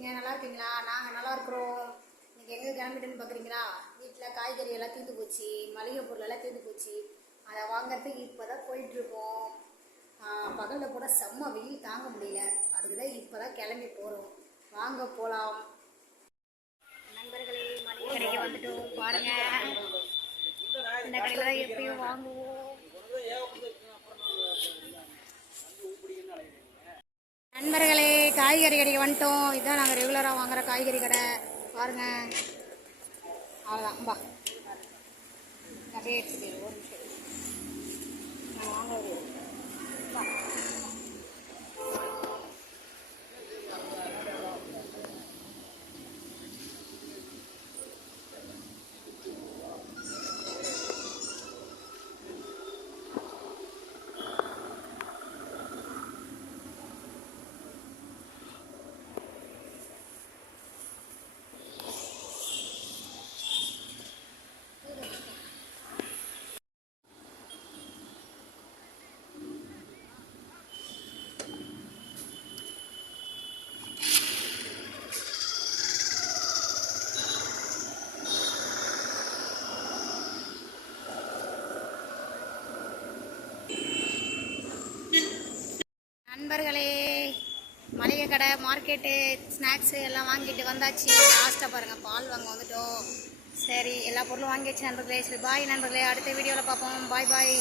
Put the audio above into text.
இருக்கீங்க? நல்லா இருக்கீங்களா? நாங்கள் நல்லா இருக்கிறோம். நீங்கள் எங்கே கிளம்பிட்டேன்னு பார்க்குறீங்களா வீட்டில் காய்கறி எல்லாம் தீர்ந்து போச்சு. மளிகை பொருள் எல்லாம் தீர்ந்து போச்சு. அதை வாங்குறதுக்கு இப்போ தான் போயிட்டுருக்கோம் பகலில் கூட செம்ம வெயில் தாங்க முடியல. அதுக்கு தான் இப்போ தான் கிளம்பி போகிறோம் வாங்க போகலாம் நண்பர்களே மளிகை கடைக்கு வந்துட்டோம். பாருங்க. இந்த கடையில் தான் எப்பயும் வாங்குவோம் நண்பர்களே காய்கறி கடைக்கு வந்துட்டோம். இதுதான் நாங்கள் ரெகுலராக வாங்குற காய்கறி கடை. பாருங்க. அவ்வளோதான் பா நிறைய எடுத்துகிட்டு ஒரு நிமிஷம். நான் வாங்க நண்பர்களே மளிகை கடை மார்க்கெட்டு ஸ்நாக்ஸு எல்லாம் வாங்கிட்டு வந்தாச்சு. லாஸ்ட்டாக பாருங்கள் பால் வாங்க வந்துட்டோம். சரி எல்லா பொருளும் வாங்கியாச்சு நண்பர்களே. சரி பாய் நண்பர்களே. அடுத்த வீடியோவில் பார்ப்போம் பாய் பாய்